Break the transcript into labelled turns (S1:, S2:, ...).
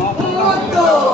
S1: মতো